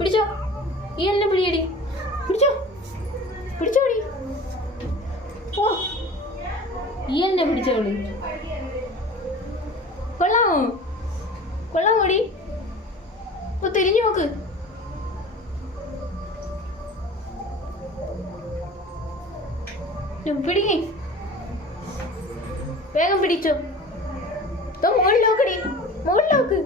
പിടിച്ചോ, ഈ എന്നെ പിടിയടി, പിടിച്ചോ, പിടിച്ചോടി. ഓ, ഈ എന്നെ പിടിച്ചോളി. കൊള്ളാമോ, കൊള്ളാമോടി? ഇപ്പൊ തിരിഞ്ഞു നോക്ക്. പിടിക്കേ, വേഗം പിടിച്ചോ. മുകളിലോക്കടി, മുകളിലോക്ക്.